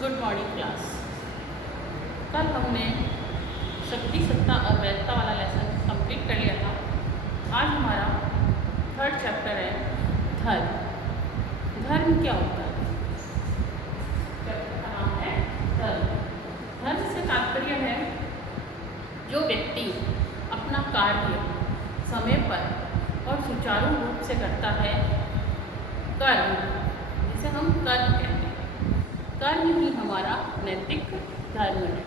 Good morning class. कल हमने शक्ति सत्ता और वैधता वाला लेसन कंप्लीट कर लिया था। आज हमारा थर्ड चैप्टर है धर्म। धर्म क्या होता है? चैप्टर का नाम है धर्म। धर्म से तात्पर्य है जो व्यक्ति अपना कार्य समय पर और सुचारू रूप से करता है, कर्म, जिसे हम कर्म कहते हैं। कर्म ही हमारा नैतिक धर्म है।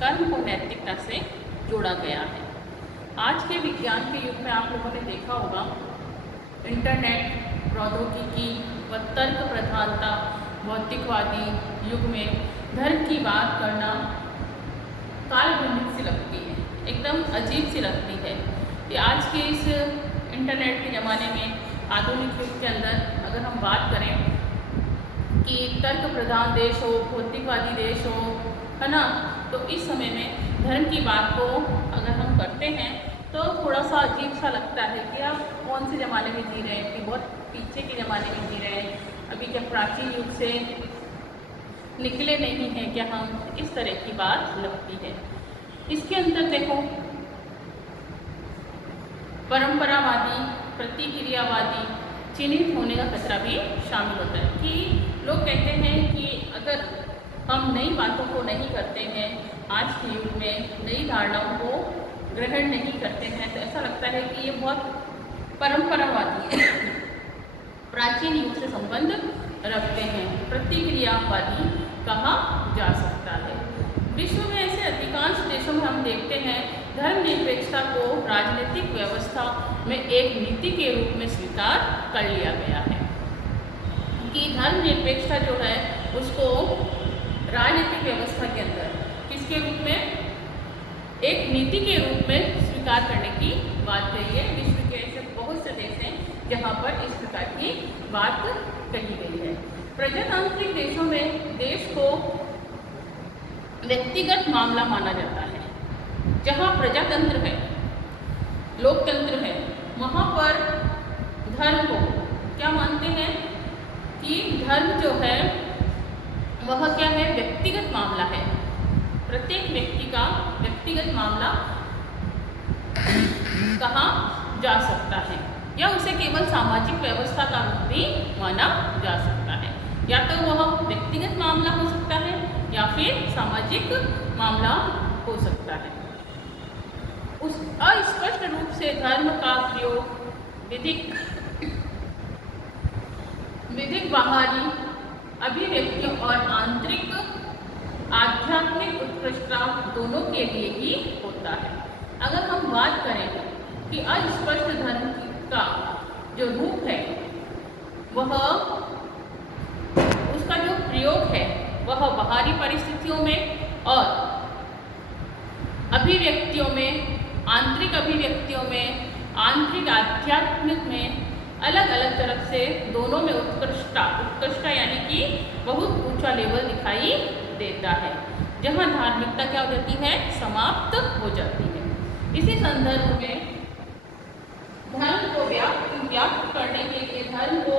कर्म को नैतिकता से जोड़ा गया है। आज के विज्ञान के युग में आप लोगों ने देखा होगा, इंटरनेट, प्रौद्योगिकी व तर्क प्रधानता भौतिकवादी युग में धर्म की बात करना काल्पनिक सी लगती है, एकदम अजीब सी लगती है कि आज के इस इंटरनेट के ज़माने में, आधुनिक युग के अंदर अगर हम बात करें कि तर्क प्रधान देश हो, भौतिकवादी देश हो, है ना, तो इस समय में धर्म की बात को अगर हम करते हैं तो थोड़ा सा अजीब सा लगता है कि आप कौन से ज़माने में जी रहे हैं, कि बहुत पीछे के ज़माने में जी रहे हैं, अभी क्या प्राचीन युग से निकले नहीं हैं क्या हम, इस तरह की बात लगती है। इसके अंदर देखो, परंपरावादी, प्रतिक्रियावादी, चिन्हित होने का खतरा भी शामिल होता है कि लोग कहते हैं कि अगर हम नई बातों को नहीं करते हैं, आज के युग में नई धारणाओं को ग्रहण नहीं करते हैं, तो ऐसा लगता है कि ये बहुत परंपरावादी है, प्राचीन युग से संबंध रखते हैं, प्रतिक्रियावादी कहा जा सकता है। विश्व में ऐसे अधिकांश देशों में हम देखते हैं धर्मनिरपेक्षता को राजनीतिक व्यवस्था में एक नीति के रूप में स्वीकार कर लिया गया है कि धर्मनिरपेक्षता जो है उसको राजनीतिक व्यवस्था के अंदर किसके रूप में, एक नीति के रूप में स्वीकार करने की बात कही है। विश्व के ऐसे बहुत से देश हैं जहाँ पर इस प्रकार की बात कही गई है। प्रजातांत्रिक देशों में देश को व्यक्तिगत मामला माना जाता है। जहाँ प्रजातंत्र है, लोकतंत्र है, वहाँ पर धर्म को क्या मानते हैं कि धर्म जो है वह क्या है, व्यक्तिगत मामला है। प्रत्येक व्यक्ति का व्यक्तिगत मामला कहा जा सकता है या उसे केवल सामाजिक व्यवस्था का रूप भी माना जा सकता है। या तो वह व्यक्तिगत मामला हो सकता है या फिर सामाजिक मामला हो सकता है। उस अस्पष्ट रूप से धर्म का प्रयोग विधिक बाहरी अभिव्यक्तियों और आंतरिक आध्यात्मिक उत्कृष्टता दोनों के लिए ही होता है। अगर हम बात करें कि अस्पष्ट धर्म का जो रूप है, वह उसका जो प्रयोग है वह बाहरी परिस्थितियों में और अभिव्यक्तियों में, आंतरिक अभिव्यक्तियों में, आंतरिक आध्यात्मिक में अलग अलग तरफ से दोनों में उत्कृष्टता यानी कि बहुत ऊंचा लेवल दिखाई देता है, जहां धार्मिकता क्या हो जाती है, समाप्त हो जाती है। इसी संदर्भ में धर्म को व्याप्त करने के लिए, धर्म को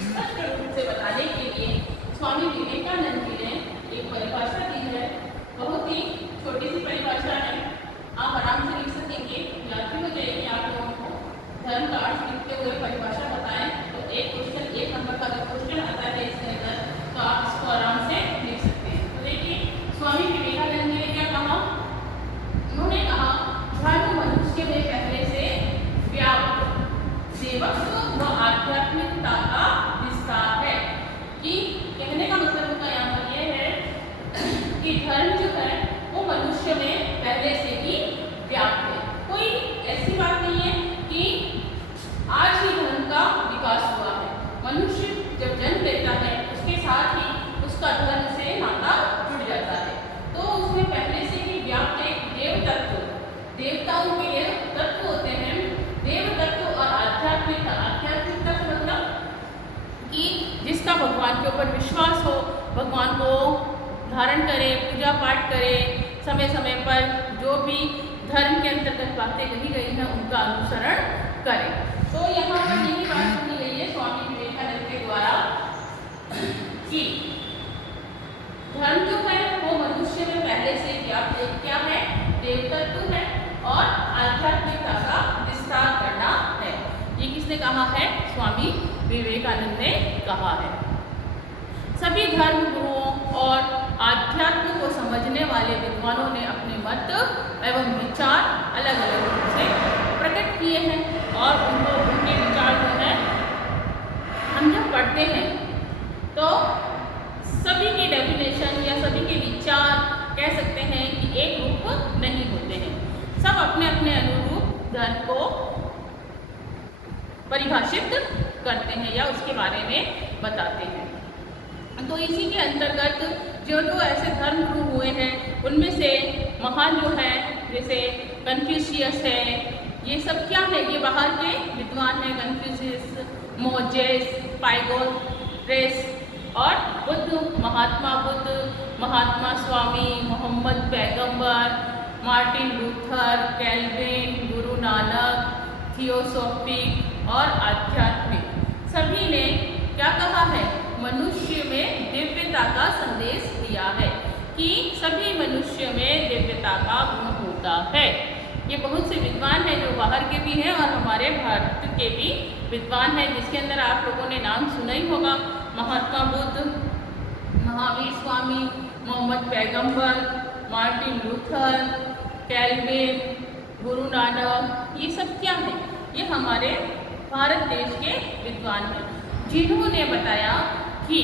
स्पष्ट रूप से बताने के लिए स्वामी विवेकानंद जी ने एक परिभाषा दी है। बहुत ही छोटी सी परिभाषा है, आप आराम से लिख सकेंगे, याद भी हो जाएगी आप लोगों को। धर्म का अर्थ लिखते हुए परिभाषा बताएं तो एक क्वेश्चन, 1 नंबर का जो क्वेश्चन आता है इसके अंदर, तो आप इसको आराम से लिख सकते हैं। तो देखिए, स्वामी विवेकानंद जी ने क्या कहा, उन्होंने कहा धर्म मनुष्य में पहले से व्याप्त सेवक व आध्यात्मिकता का विस्तार है। कि कहने का मतलब उनका यहाँ पर यह है कि धर्म जो है वो मनुष्य में पहले से ही व्याप्त है। कोई ऐसी बात नहीं है कि आज ही धर्म का विकास हुआ है। मनुष्य जब जन्म लेता है उसके साथ ही उसका धर्म से नाता जुड़ जाता है, तो उसमें पहले से ही व्याप्त एक देव तत्व, देवताओं के ये तत्व होते हैं, देव तत्व और आध्यात्मिकता। आध्यात्मिकता का मतलब कि जिसका भगवान के ऊपर विश्वास हो, भगवान को धारण करे, पूजा पाठ करे, समय समय पर जो भी धर्म के अंतर्गत बातें कही गई हैं उनका अनुसरण करें। तो यहाँ पर यही बात कही गई है स्वामी विवेकानंद के द्वारा कि किसने कहा है? स्वामी विवेकानंद ने कहा है। सभी धर्म गुरुओं और आध्यात्म को समझने वाले विद्वानों ने अपने मत एवं विचार अलग अलग रूप से प्रकट किए हैं और उनके विचार जो है हम जब पढ़ते हैं तो सभी के डेफिनेशन या सभी के विचार कह सकते हैं कि एक रूप नहीं होते हैं। सब अपने अपने अनुरूप धर्म को परिभाषित करते हैं या उसके बारे में बताते हैं। तो इसी के अंतर्गत जो ऐसे धर्म गुरु हुए हैं उनमें से महान जो है जैसे कन्फ्यूशियस है, ये सब क्या है? ये बाहर के विद्वान हैं। कन्फ्यूशियस, मोजेस, पाइथागोरस और बुद्ध, महात्मा बुद्ध, महात्मा स्वामी, मोहम्मद पैगंबर, Martin Luther, kelvin, Guru Nanak, थियोसॉफिक और आध्यात्मिक, सभी ने क्या कहा है? मनुष्य में दिव्यता का संदेश दिया है कि सभी मनुष्य में दिव्यता का गुण होता है। ये बहुत से विद्वान हैं जो बाहर के भी हैं और हमारे भारत के भी विद्वान हैं, जिसके अंदर आप लोगों ने नाम सुना ही होगा। महात्मा बुद्ध, महावीर स्वामी, मोहम्मद पैगंबर, Martin Luther, kelvin, Guru Nanak, ये सब क्या है? ये हमारे भारत देश के विद्वान हैं जिन्होंने बताया कि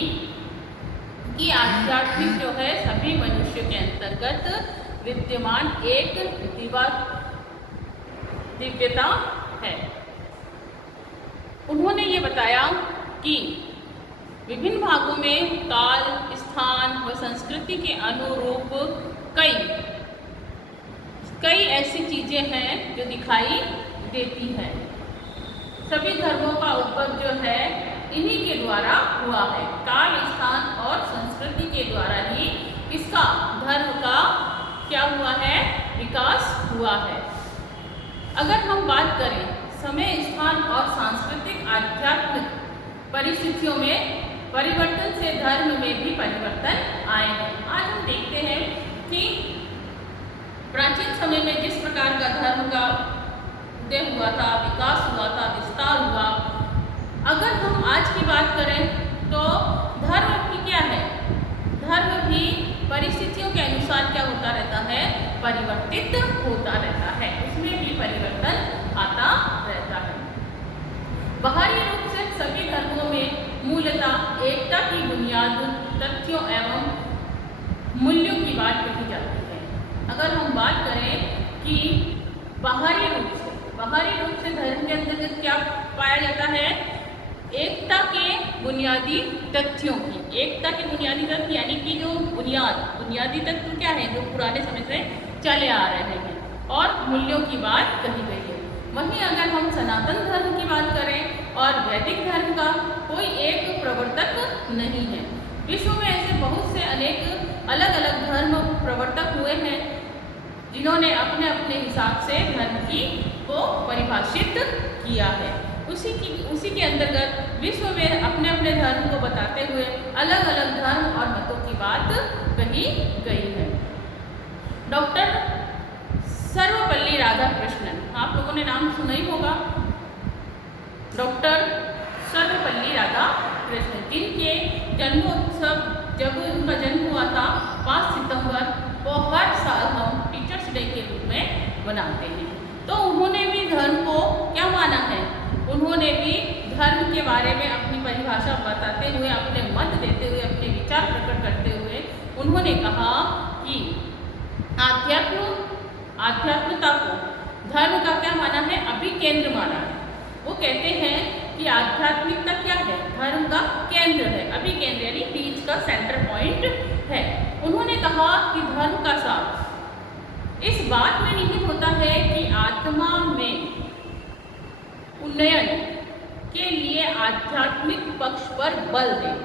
आध्यात्मिक जो है सभी मनुष्य के अंतर्गत विद्यमान एक दिव्यता है। उन्होंने ये बताया कि विभिन्न भागों में काल, स्थान व संस्कृति के अनुरूप कई ऐसी चीजें हैं जो दिखाई देती हैं। सभी धर्मों का उद्भव जो है इन्हीं के द्वारा हुआ है। काल, स्थान और संस्कृति के द्वारा ही इसका धर्म का क्या हुआ है? विकास हुआ है। अगर हम बात करें समय, स्थान और सांस्कृतिक आध्यात्मिक परिस्थितियों में परिवर्तन से धर्म में भी परिवर्तन आए हैं। आज हम देखते हैं कि प्राचीन समय में जिस प्रकार का धर्म का उदय हुआ था, विकास हुआ था, विस्तार हुआ, अगर हम आज की बात करें तो धर्म भी क्या है? धर्म भी परिस्थितियों के अनुसार क्या होता रहता है? परिवर्तित होता रहता है, उसमें भी परिवर्तन आता रहता है। बाहरी रूप से सभी धर्मों में मूलतः एकता की बुनियाद तथ्यों एवं मूल्यों की बात कही जाती है। अगर हम बात करें कि बाहरी रूप से धर्म के अंतर्गत क्या पाया जाता है? एकता के बुनियादी तथ्यों की, एकता के बुनियादी तथ्य यानी कि जो बुनियादी तत्व क्या है? जो पुराने समय से चले आ रहे हैं और मूल्यों की बात कही गई है। वहीं अगर हम सनातन धर्म की बात करें और वैदिक धर्म का कोई एक प्रवर्तक नहीं है। विश्व में ऐसे बहुत से अनेक अलग अलग धर्म प्रवर्तक हुए हैं जिन्होंने अपने अपने हिसाब से धर्म को परिभाषित किया है। उसी के अंतर्गत विश्व में अपने अपने धर्म को बताते हुए अलग अलग धर्म और मतों की बात कही गई है। डॉक्टर सर्वपल्ली राधाकृष्णन, आप लोगों ने नाम सुना ही होगा। डॉक्टर सर्वपल्ली राधाकृष्णन, जिनके जन्मोत्सव जब उनका जन्म हुआ था 5 सितंबर, वो हर साल हम टीचर्स डे के रूप में मनाते हैं। तो उन्होंने भी धर्म को क्या माना है? उन्होंने भी धर्म के बारे में अपनी परिभाषा बताते हुए, अपने मत देते हुए, अपने विचार प्रकट करते हुए उन्होंने कहा कि आध्यात्मता को धर्म का क्या माना है? अभिकेंद्र माना है। वो कहते हैं कि आध्यात्मिकता क्या है? धर्म का केंद्र है। अभिकेंद्र यानी बीच का सेंटर पॉइंट है। उन्होंने कहा कि धर्म का सार इस बात में निहित होता है कि आत्मा में उन्नयन के लिए आध्यात्मिक पक्ष पर बल दें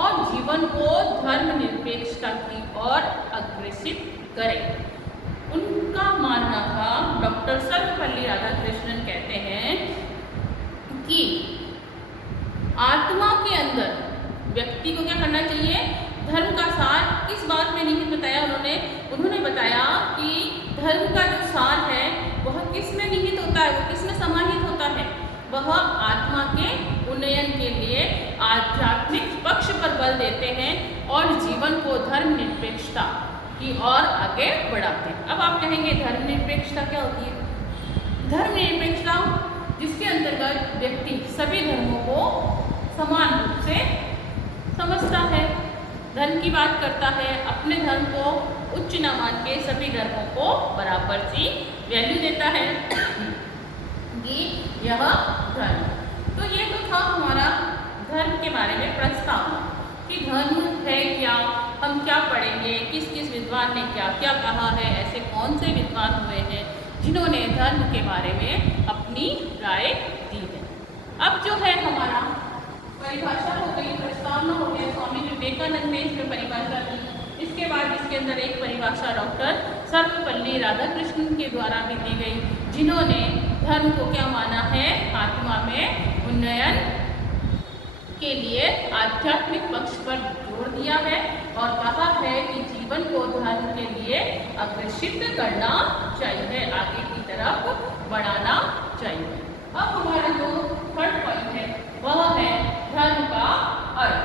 और जीवन को धर्मनिरपेक्षता की ओर अग्रसित करें। उनका मानना था, डॉक्टर सर्वपल्ली राधाकृष्णन कहते हैं कि आत्मा के अंदर व्यक्ति को क्या करना चाहिए? धर्म का सार किस बात में निहित बताया उन्होंने बताया कि धर्म का जो सार है वह किस में निहित होता है, वो किस में समाहित होता है? वह धर्मनिरपेक्षता की ओर आगे बढ़ाते हैं। अब आप कहेंगे धर्मनिरपेक्षता क्या होती है? धर्मनिरपेक्षता जिसके अंतर्गत व्यक्ति सभी धर्मों को समान रूप से समझता है, धर्म की बात करता है, अपने धर्म को उच्च न मान के सभी धर्मों को बराबर सी वैल्यू देता है कि यह धर्म। तो ये तो था हमारा धर्म के बारे में प्रस्तावना कि धर्म है क्या, हम क्या पढ़ेंगे, किस किस विद्वान ने क्या क्या कहा है, ऐसे कौन से विद्वान हुए हैं जिन्होंने धर्म के बारे में अपनी राय दी है। अब जो है हमारा परिभाषा हो गई, प्रस्तावना हो गया, स्वामी विवेकानंद ने इसमें परिभाषा दी। इसके बाद इसके अंदर एक परिभाषा डॉक्टर सर्वपल्ली राधाकृष्णन के द्वारा भी दी गई, जिन्होंने धर्म को क्या माना है, आत्मा में उन्नयन के लिए आध्यात्मिक पक्ष पर जोर दिया है और कहा है कि जीवन को धर्म के लिए अग्रसित करना चाहिए, आगे की तरफ बढ़ाना चाहिए। अब हमारा जो थर्ड पॉइंट है वह है धर्म का अर्थ,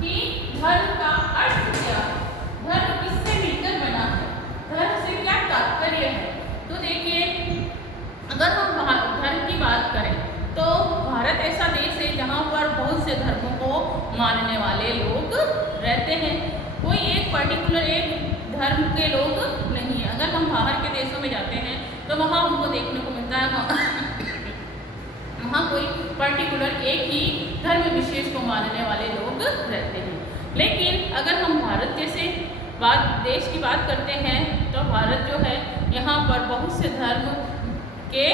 कि धर्म का अर्थ क्या है, धर्म किससे मिलकर बना है, धर्म से क्या तात्पर्य है। तो देखिए, अगर हम धर्म की बात करें तो भारत ऐसा देश है जहाँ पर बहुत से धर्मों को मानने वाले लोग रहते हैं। कोई एक पर्टिकुलर एक धर्म के लोग नहीं है। अगर हम बाहर के देशों में जाते हैं तो वहाँ हमको देखने को मिलता है वहाँ कोई पर्टिकुलर एक ही धर्म विशेष को मानने वाले लोग रहते हैं। लेकिन अगर हम भारत जैसे देश की बात करते हैं तो भारत जो है यहाँ पर बहुत से धर्म के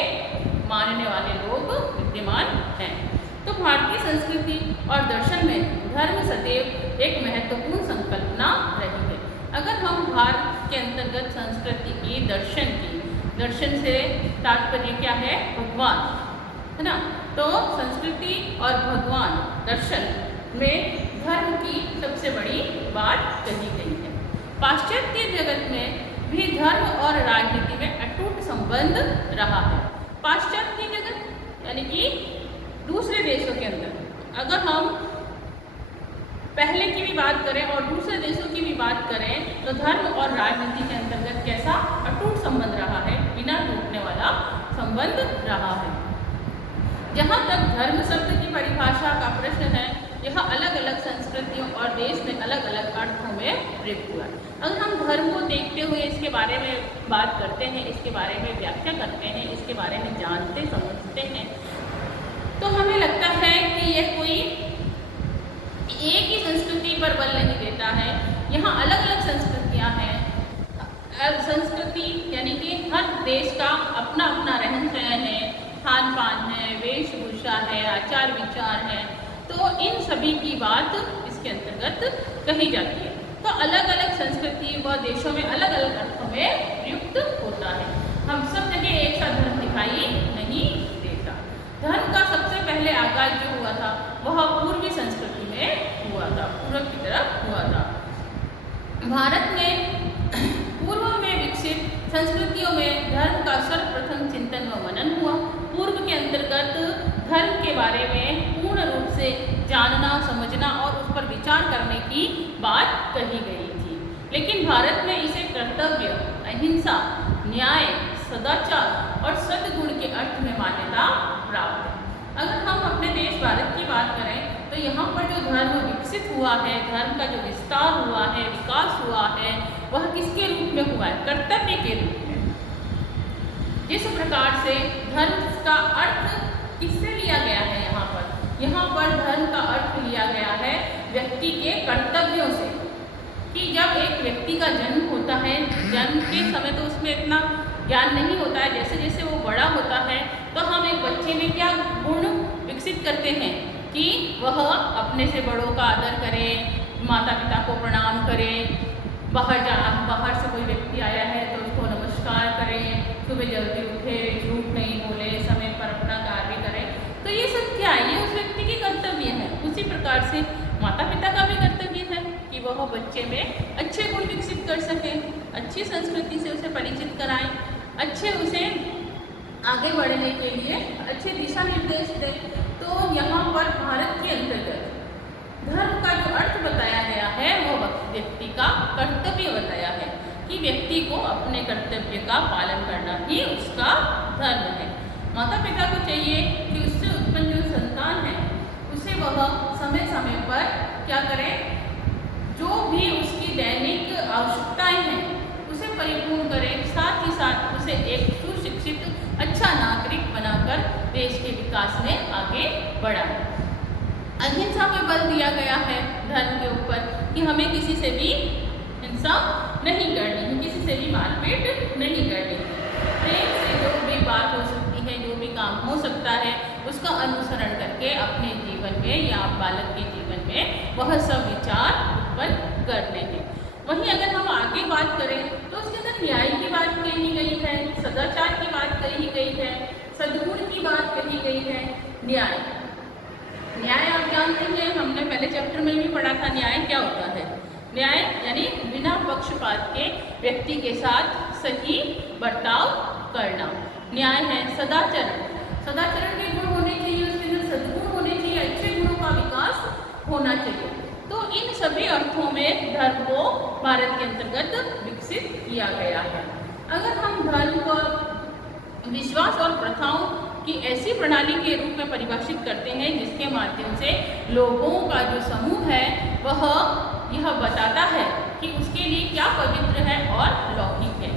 मानने वाले लोग विद्यमान हैं। तो भारतीय संस्कृति और दर्शन में धर्म सदैव एक महत्वपूर्ण संकल्पना रही है। अगर हम भारत के अंतर्गत संस्कृति की, दर्शन से तात्पर्य क्या है, भगवान, है ना। तो संस्कृति और भगवान दर्शन में धर्म की सबसे बड़ी बात कही गई है। पाश्चात्य जगत में भी धर्म और राजनीति में अटूट संबंध रहा है। पाश्चात्य जगत यानी कि दूसरे देशों के अंदर अगर हम पहले की भी बात करें और दूसरे देशों की भी बात करें तो धर्म और राजनीति के अंतर्गत कैसा अटूट संबंध रहा है, बिना टूटने वाला संबंध रहा है। जहाँ तक धर्म शब्द की परिभाषा का प्रश्न है, यह अलग अलग संस्कृतियों और देश में अलग अलग अर्थों में प्रयुक्त हुआ। अगर हम धर्म को देखते हुए इसके बारे में बात करते हैं, इसके बारे में व्याख्या करते हैं, इसके बारे में जानते समझते हैं, तो हमें लगता है कि यह कोई एक ही संस्कृति पर बल नहीं देता है। यहाँ अलग अलग संस्कृतियाँ हैं। संस्कृति यानी कि हर देश का अपना अपना रहन सहन है, खान पान है, वेशभूषा है, आचार विचार है। तो इन सभी की बात इसके अंतर्गत कही जाती है। तो अलग अलग संस्कृति व देशों में अलग अलग अर्थों में प्रयुक्त होता है। हम सब जगह एक सा धर्म दिखाई नहीं देता। धर्म का सबसे पहले आगाज जो हुआ था वह पूर्वी संस्कृति में हुआ था, पूर्व की तरफ हुआ था। भारत में पूर्व में विकसित संस्कृतियों में धर्म का सर्वप्रथम चिंतन व मनन हुआ। पूर्व के अंतर्गत धर्म के बारे में पूर्ण रूप से जानना, समझना और उस पर विचार करने की बात कही गई थी। लेकिन भारत में इसे कर्तव्य, अहिंसा, न्याय, सदाचार और सद्गुण के अर्थ में मान्यता प्राप्त है। अगर हम अपने देश भारत की बात करें तो यहाँ पर जो धर्म विकसित हुआ है, धर्म का जो विस्तार हुआ है, विकास हुआ है, वह किसके रूप में हुआ है, कर्तव्य के रूप में। जिस प्रकार से धर्म का अर्थ किससे लिया गया है, यहाँ पर धर्म का अर्थ लिया गया है व्यक्ति के कर्तव्यों से, कि जब एक व्यक्ति का जन्म होता है, जन्म के समय तो उसमें इतना ज्ञान नहीं होता है, जैसे जैसे वो बड़ा होता है तो हम एक बच्चे में क्या गुण विकसित करते हैं कि वह अपने से बड़ों का आदर करे, माता पिता को प्रणाम करे, बाहर से कोई व्यक्ति आया है तो उसको नमस्कार करें, सुबह जल्दी उठे, झूठ नहीं बोले, समय पर अपना कार्य करें। तो ये सब क्या है, ये उस व्यक्ति की कर्तव्य है। उसी प्रकार से माता पिता का भी कर्तव्य है कि वह बच्चे में अच्छे गुण विकसित कर सके, अच्छी संस्कृति से उसे परिचित कराएं, अच्छे उसे आगे बढ़ने के लिए अच्छे दिशा निर्देश दें। तो यहाँ पर भारत के अंतर्गत धर्म का जो अर्थ बताया गया है वो व्यक्ति का कर्तव्य बताया है कि व्यक्ति को अपने कर्तव्य का पालन करना ही उसका धर्म है। माता पिता को चाहिए कि उससे उत्पन्न जो संतान है उसे वह समय समय पर क्या करे, जो भी उसकी दैनिक आवश्यकताएं हैं उसे परिपूर्ण करे, साथ ही साथ उसे एक सुशिक्षित अच्छा नागरिक बनाकर देश के विकास में आगे बढ़ाए। अहिंसा पर बल दिया गया है धर्म के ऊपर कि हमें किसी से भी हिंसा नहीं करनी, किसी से भी मारपीट नहीं करनी। प्रेम से जो भी बात हो सकती है, जो भी काम हो सकता है, उसका अनुसरण करके अपने जीवन में या बालक के जीवन में वह सब विचार उत्पन्न करने हैं। वहीं अगर हम आगे बात करें तो उसके अंदर न्याय की बात कही गई है, सदाचार की बात कही गई है, सद्गुण की बात कही गई है। न्याय आप जानते हैं, हमने पहले चैप्टर में भी पढ़ा था न्याय क्या होता है। न्याय यानी बिना पक्षपात के व्यक्ति के साथ सही बर्ताव करना न्याय है। सदाचरण के गुण होने चाहिए, उसके अंदर सद्गुण होने चाहिए, अच्छे गुणों का विकास होना चाहिए। तो इन सभी अर्थों में धर्म को भारत के अंतर्गत विकसित किया गया है। अगर हम धर्म को विश्वास और प्रथाओं की ऐसी प्रणाली के रूप में परिभाषित करते हैं जिसके माध्यम से लोगों का जो समूह है वह यह बताता है कि उसके लिए क्या पवित्र है और लौकिक है।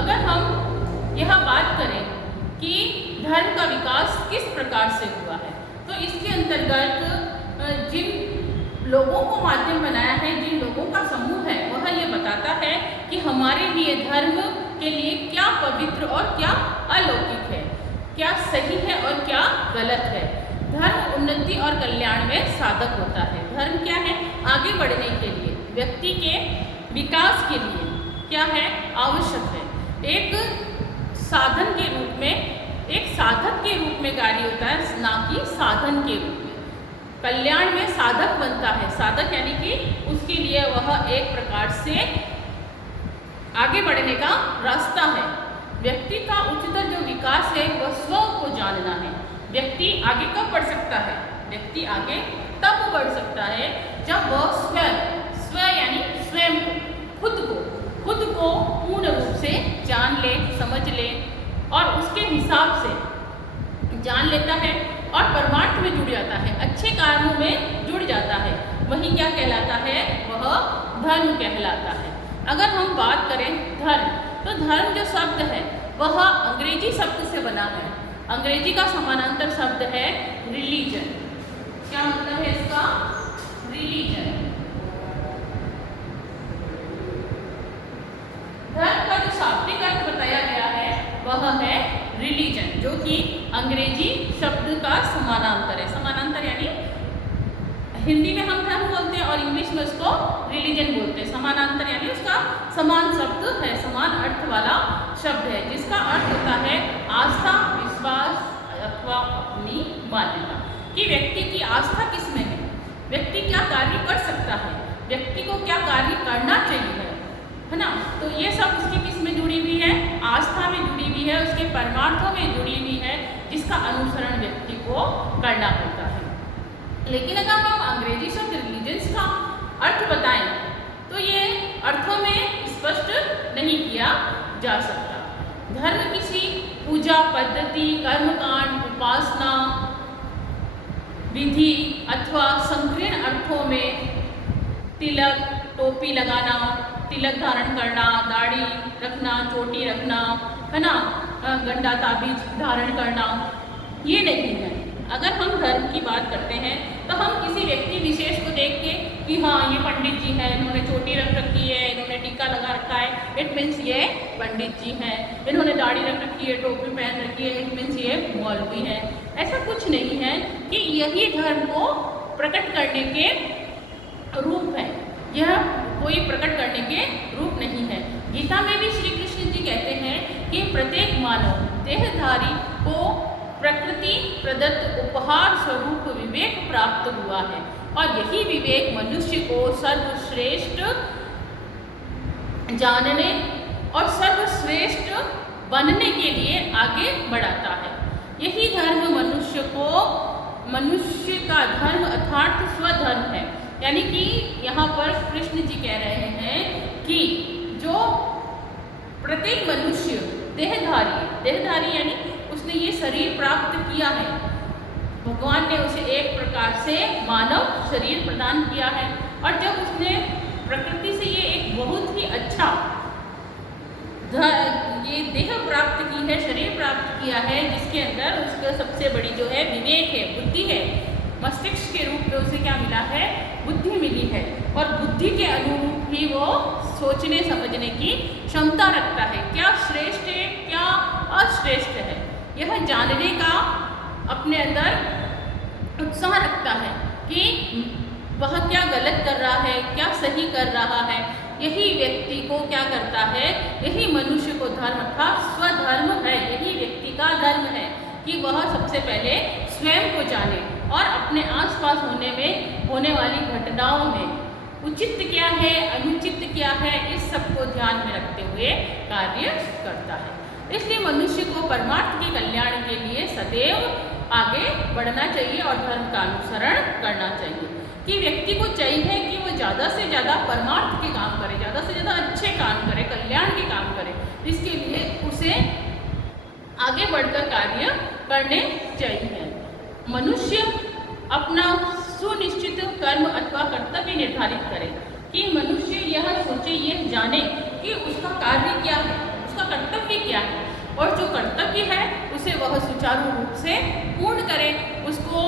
अगर हम यह बात करें कि धर्म का विकास किस प्रकार से हुआ है, तो इसके अंतर्गत जिन लोगों को माध्यम बनाया है, जिन लोगों का समूह है, वह यह बताता है कि हमारे लिए धर्म के लिए क्या पवित्र और क्या अलौकिक है, क्या सही है और क्या गलत है। धर्म उन्नति और कल्याण में साधक होता है। धर्म क्या है? आगे बढ़ने के लिए, व्यक्ति के विकास के लिए क्या है? आवश्यक है। एक साधन के रूप में, एक साधक के रूप में कार्य होता है, ना कि साधन के रूप में। कल्याण में साधक बनता है। साधक यानी कि उसके लिए वह एक प्रकार से आगे बढ़ने का रास्ता है। व्यक्ति का उच्चतर जो विकास है वह स्व को जानना है। व्यक्ति आगे कब बढ़ सकता है? व्यक्ति आगे तब बढ़ सकता है जब वह स्व यानी स्वयं को, खुद को पूर्ण रूप से जान ले, समझ ले और उसके हिसाब से जान लेता है और परमार्थ में जुड़ जाता है, अच्छे कार्यों में जुड़ जाता है। वही क्या कहलाता है? वह धर्म कहलाता है। अगर हम बात करें धर्म, तो धर्म जो शब्द है वह अंग्रेजी शब्द से बना है। अंग्रेजी का समानांतर शब्द है रिलीजन। क्या मतलब है इसका? रिलीजन। धर्म का जो शाब्दिक अर्थ बताया गया है वह है रिलीजन, जो कि अंग्रेजी शब्द का समानांतर है। समानांतर यानी हिंदी में हम धर्म बोलते हैं और इंग्लिश में उसको रिलीजन बोलते हैं। समानांतर यानी उसका समान शब्द है, समान अर्थ वाला शब्द है, जिसका अर्थ होता है आस्था, विश्वास अथवा अपनी मान्यता। कि व्यक्ति की आस्था किस में है, व्यक्ति क्या कार्य कर सकता है, व्यक्ति को क्या कार्य करना चाहिए, है ना। तो ये सब उसकी किस में जुड़ी हुई है? आस्था में जुड़ी हुई है, उसके परमार्थों में जुड़ी हुई है, जिसका अनुसरण व्यक्ति को करना होता है। लेकिन अगर हम अंग्रेजी शब्द रिलीजन्स का अर्थ बताएं तो ये अर्थों में स्पष्ट नहीं किया जा सकता। धर्म किसी पूजा पद्धति, कर्मकांड, उपासना विधि अथवा संकीर्ण अर्थों में तिलक, टोपी लगाना, तिलक धारण करना, दाढ़ी रखना, चोटी रखना, है ना, गंडा ताबीज धारण करना, ये नहीं है। अगर हम धर्म की बात करते हैं तो हम किसी व्यक्ति विशेष को देख के कि हाँ ये पंडित जी हैं, इन्होंने चोटी रख रखी है, इन्होंने टीका लगा रखा है, इट मीन्स ये पंडित जी हैं। इन्होंने दाढ़ी रख रखी है, टोपी पहन रखी है, इट मीन्स ये मौलवी है। ऐसा कुछ नहीं है कि यही धर्म को प्रकट करने के रूप है, यह कोई प्रकट करने के रूप नहीं है। गीता में भी श्री कृष्ण जी कहते हैं कि प्रत्येक मानव देहधारी को प्रकृति प्रदत्त उपहार स्वरूप विवेक प्राप्त हुआ है और यही विवेक मनुष्य को सर्वश्रेष्ठ जानने और सर्वश्रेष्ठ बनने के लिए आगे बढ़ाता है। यही धर्म मनुष्य का धर्म अर्थात स्वधर्म है। यानी कि यहाँ पर कृष्ण जी कह रहे हैं कि जो प्रत्येक मनुष्य देहधारी यानी उसने ये शरीर प्राप्त किया है, भगवान ने उसे एक प्रकार से मानव शरीर प्रदान किया है। और जब उसने प्रकृति से ये एक बहुत ही अच्छा ये देह प्राप्त की है, शरीर प्राप्त किया है, जिसके अंदर उसका सबसे बड़ी जो है विवेक है, बुद्धि है, मस्तिष्क के रूप में उसे क्या मिला है, बुद्धि मिली है। और बुद्धि के अनुरूप ही वो सोचने समझने की क्षमता रखता है, क्या श्रेष्ठ है क्या अश्रेष्ठ है, यह जानने का अपने अंदर उत्साह रखता है कि वह क्या गलत कर रहा है, क्या सही कर रहा है। यही व्यक्ति को क्या करता है, यही मनुष्य को धर्म अर्थात स्वधर्म है, यही व्यक्ति का धर्म है कि वह सबसे पहले स्वयं को जाने और अपने आसपास होने वाली घटनाओं में उचित क्या है, अनुचित क्या है, इस सब को ध्यान में रखते हुए कार्य करता है। इसलिए मनुष्य को परमार्थ के कल्याण के लिए सदैव आगे बढ़ना चाहिए और धर्म का अनुसरण करना चाहिए। कि व्यक्ति को चाहिए कि वो ज़्यादा से ज़्यादा परमार्थ के काम करे, ज़्यादा से ज़्यादा अच्छे काम करे, कल्याण के काम करे। इसके लिए उसे आगे बढ़कर कार्य करने चाहिए। मनुष्य अपना सुनिश्चित कर्म अथवा कर्तव्य निर्धारित करे कि मनुष्य यह सोचे, यह जाने कि उसका कार्य क्या है, उसका कर्तव्य क्या है, और जो कर्तव्य है उसे वह सुचारू रूप से पूर्ण करे। उसको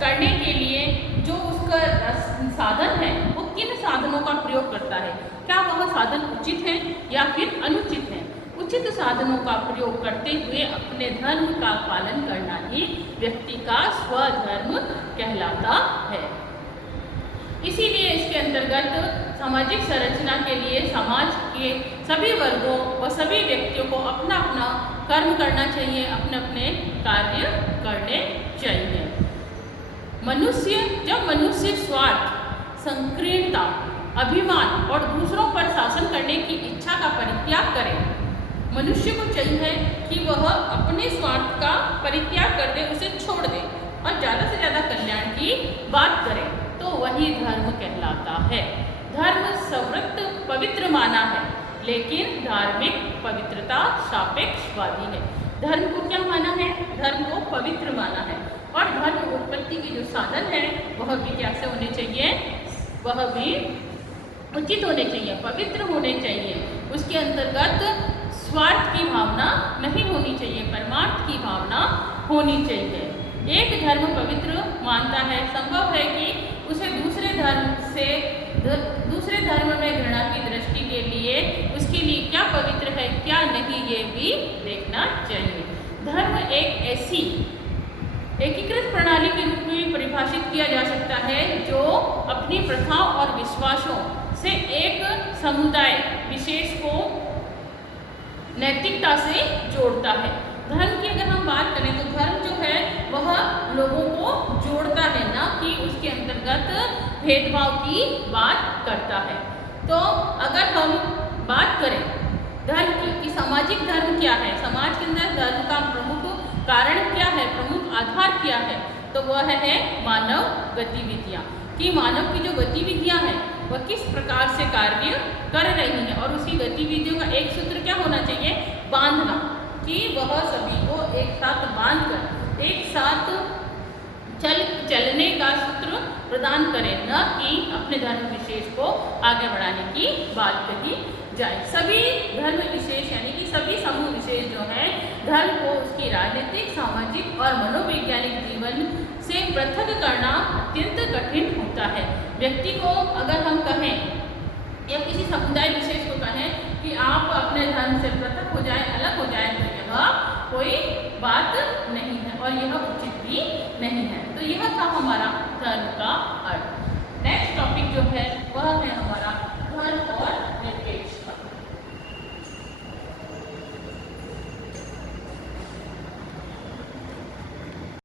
करने के लिए जो उसका साधन है वो किन साधनों का प्रयोग करता है, क्या वह साधन उचित है या फिर अनुचित है। उचित साधनों का प्रयोग करते हुए अपने धर्म का पालन करना ही व्यक्ति का स्वधर्म कहलाता है। इसीलिए इसके अंतर्गत सामाजिक संरचना के लिए समाज के सभी वर्गों व सभी व्यक्तियों को अपना अपना कर्म करना चाहिए, अपने अपने कार्य करने चाहिए। जब मनुष्य स्वार्थ, संकीर्णता, अभिमान और दूसरों पर शासन करने की इच्छा का परित्याग करे, मनुष्य को चाहिए कि वह अपने स्वार्थ का परित्याग कर दे, उसे छोड़ दे और ज़्यादा से ज़्यादा कल्याण की बात करे, तो वही धर्म कहलाता है। धर्म सर्वत्र पवित्र माना है, लेकिन धार्मिक पवित्रता सापेक्षवादी है। धर्म को क्या माना है, धर्म को पवित्र माना है, और धर्म उत्पत्ति के जो साधन है वह भी कैसे होने चाहिए, वह भी उचित होने चाहिए, पवित्र होने चाहिए। उसके अंतर्गत स्वार्थ की भावना नहीं होनी चाहिए, परमार्थ की भावना होनी चाहिए। एक धर्म पवित्र मानता है, संभव है कि उसे दूसरे धर्म में घृणा की दृष्टि के लिए उसके लिए क्या पवित्र है क्या नहीं, ये भी देखना चाहिए। धर्म एक ऐसी एकीकृत प्रणाली के रूप में परिभाषित किया जा सकता है जो अपनी प्रथाओं और विश्वासों से एक समुदाय विशेष को नैतिकता से जोड़ता है। धर्म की अगर हम बात करें तो धर्म जो है वह लोगों को जोड़ता है, ना कि उसके अंतर्गत भेदभाव की बात करता है। तो अगर हम बात करें धर्म की कि सामाजिक धर्म क्या है, समाज के अंदर धर्म का प्रमुख कारण क्या है, प्रमुख आधार क्या है, तो वह है मानव गतिविधियाँ। कि मानव की जो गतिविधियाँ हैं वह किस प्रकार से कार्य कर रही हैं, और उसी गतिविधियों का एक सूत्र क्या होना चाहिए, बांधना, कि वह सभी को एक साथ बांधकर एक साथ चलने का सूत्र प्रदान करें, न कि अपने धर्म विशेष को आगे बढ़ाने की बात कही जाए। सभी धर्म विशेष यानी कि सभी समूह विशेष जो हैं धर्म को उसकी राजनीतिक, सामाजिक और मनोवैज्ञानिक जीवन से पृथक करना अत्यंत कठिन होता है। व्यक्ति को अगर हम कहें या किसी समुदाय विशेष को कहें कि आप अपने धर्म से पृथक हो जाएं, अलग हो जाएं, तो यह कोई बात नहीं है और यह उचित भी नहीं है। तो यह था हमारा धर्म का अर्थ। नेक्स्ट टॉपिक जो है वह है हमारा धर्म और